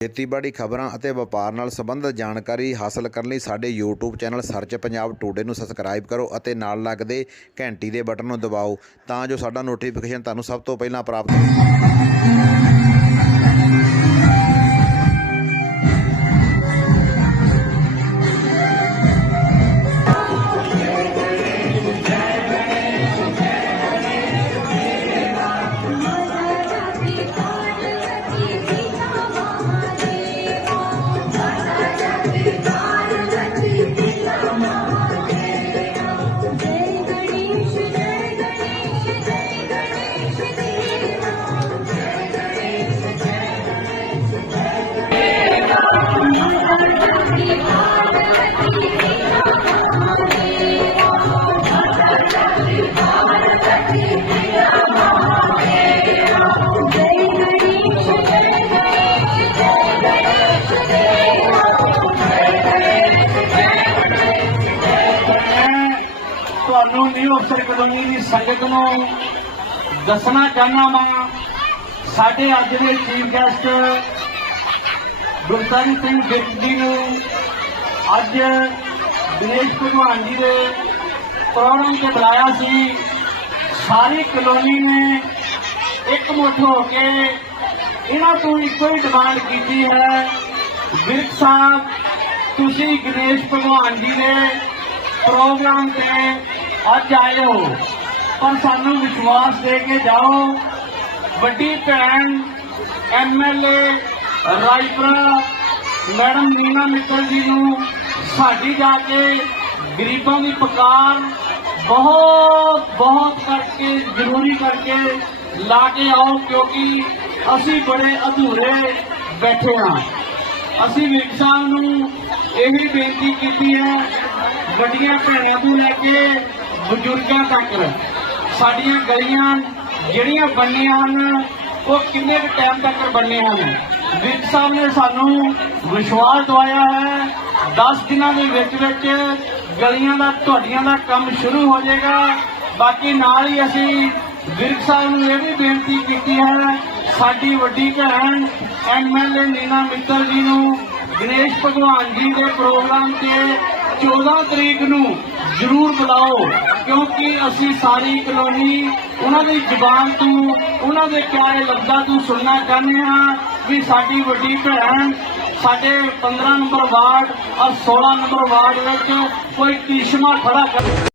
ਖੇਤੀਬਾੜੀ ਖਬਰਾਂ ਅਤੇ ਵਪਾਰ ਨਾਲ ਸੰਬੰਧਿਤ ਜਾਣਕਾਰੀ ਹਾਸਲ ਕਰਨ ਲਈ ਸਾਡੇ YouTube channel search Punjab today ਨੂੰ ਸਬਸਕ੍ਰਾਈਬ ਕਰੋ ਅਤੇ ਨਾਲ ਲੱਗਦੇ ਘੰਟੀ ਦੇ ਬਟਨ ਨੂੰ ਦਬਾਓ ਤਾਂ ਜੋ ਸਾਡਾ ਨੋਟੀਫਿਕੇਸ਼ਨ ਤੁਹਾਨੂੰ ਸਭ ਤੋਂ ਪਹਿਲਾਂ ਪ੍ਰਾਪਤ ਹੋਵੇ ਤੁਹਾਨੂੰ ਨਿਊ ਅਫਸਰ ਕਲੋਨੀ ਦੀ ਸੰਗਤ ਨੂੰ ਦੱਸਣਾ ਚਾਹੁੰਦਾ ਵਾਂ, ਸਾਡੇ ਅੱਜ ਦੇ ਚੀਫ ਗੈਸਟ ਗੁਰਤਨ ਸਿੰਘ ਬਿਰਕ ਜੀ ਨੂੰ ਅੱਜ ਦਿਨੇਸ਼ ਭਗਵਾਨ ਜੀ ਦੇ ਪ੍ਰੋਗਰਾਮ ਤੇ ਬੁਲਾਇਆ ਸੀ। ਸਾਰੀ ਕਲੋਨੀ ਨੇ ਇੱਕ ਮੁੱਠ ਹੋ ਕੇ ਇਹਨਾਂ ਤੋਂ ਇੱਕੋ ਹੀ ਡਿਮਾਂਡ ਕੀਤੀ ਹੈ ਬਿਰਕ ਸਾਹਿਬ, ਤੁਸੀਂ ਗਣੇਸ਼ ਭਗਵਾਨ ਜੀ ਦੇ ਪ੍ਰੋਗਰਾਮ ਤੇ ਅੱਜ ਆਏ ਹੋ। ਪਰ ਸਾਨੂੰ ਵਿਸ਼ਵਾਸ ਦੇ ਕੇ ਜਾਓ, ਵੱਡੀ ਭੈਣ ਐਮਐਲਏ ਰਾਜਪੁਰਾ ਮੈਡਮ ਨੀਨਾ ਮਿੱਤਲ ਜੀ ਨੂੰ ਸਾਡੀ ਜਾ ਕੇ ਗਰੀਬਾਂ ਦੀ ਪਕਾਰ ਬਹੁਤ ਬਹੁਤ ਕਰਕੇ, ਜ਼ਰੂਰੀ ਕਰਕੇ ਲਾ ਕੇ ਆਓ, ਕਿਉਂਕਿ ਅਸੀਂ ਬੜੇ ਅਧੂਰੇ ਬੈਠੇ ਹਾਂ। ਅਸੀਂ ਵਿਕ ਸਾਹਿਬ ਨੂੰ ਇਹ ਵੀ ਬੇਨਤੀ ਕੀਤੀ ਹੈ, ਵੱਡੀਆਂ ਭੈਣਾਂ ਤੋਂ ਲੈ ਕੇ ਬਜ਼ੁਰਗਾਂ ਤੱਕ, ਸਾਡੀਆਂ ਗਲੀਆਂ ਜਿਹੜੀਆਂ ਬਣੀਆਂ ਹਨ, ਉਹ ਕਿੰਨੇ ਕੁ ਟਾਈਮ ਤੱਕ ਬਣਨੀਆਂ ਹਨ? ਵਿਕ ਸਾਹਿਬ ਨੇ ਸਾਨੂੰ ਵਿਸ਼ਵਾਸ ਦਵਾਇਆ ਹੈ 10 ਦਿਨਾਂ ਦੇ ਵਿੱਚ ਵਿੱਚ ਗਲੀਆਂ ਦਾ, ਤੁਹਾਡੀਆਂ ਦਾ ਕੰਮ ਸ਼ੁਰੂ ਹੋ ਜਾਏਗਾ। ਬਾਕੀ ਨਾਲ ਹੀ ਅਸੀਂ ਵਿਰਕ ਸਾਹਿਬ ਨੂੰ ਇਹ ਵੀ ਬੇਨਤੀ ਕੀਤੀ ਹੈ, ਸਾਡੀ ਵੱਡੀ ਭੈਣ ਐਮਐਲਏ ਨੀਨਾ ਮਿੱਤਲ ਜੀ ਨੂੰ ਗਣੇਸ਼ ਭਗਵਾਨ ਜੀ ਦੇ ਪ੍ਰੋਗਰਾਮ ਤੇ 14 ਤਰੀਕ ਨੂੰ ਜ਼ਰੂਰ ਬੁਲਾਓ, ਕਿਉਂਕਿ ਅਸੀਂ ਸਾਰੀ ਕਲੋਨੀ ਉਹਨਾਂ ਦੀ ਜ਼ੁਬਾਨ ਤੋਂ, ਉਹਨਾਂ ਦੇ ਪਿਆਰੇ ਲਫ਼ਜ਼ਾਂ ਤੋਂ ਸੁਣਨਾ ਚਾਹੁੰਦੇ ਹਾਂ ਵੀ ਸਾਡੀ ਵੱਡੀ ਭੈਣ, ਸਾਡੇ 15 ਨੰਬਰ ਵਾਰਡ ਔਰ 16 ਨੰਬਰ ਵਾਰਡ ਵਿੱਚ ਕੋਈ ਟੀਸ਼ਮਾ ਖੜਾ ਕਰ